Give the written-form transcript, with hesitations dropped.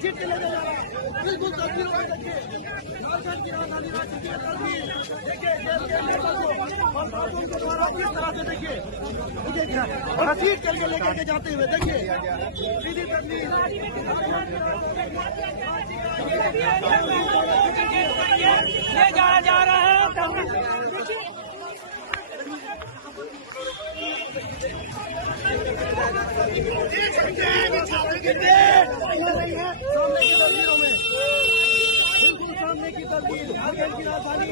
घसीट के लेके जा रहा है, बिल्कुल तस्वीरों में देखिए झारखंड की राजधानी रांची की तस्वीर देखिए जेल के नेता को और बातों के द्वारा किस तरह से देखिए घसीट के लेकर के जाते हुए देखिए सीधी तस्वीर ले जाया जा रहा है। बिल्कुल सामने की तस्वीर झारखंड की राजधानी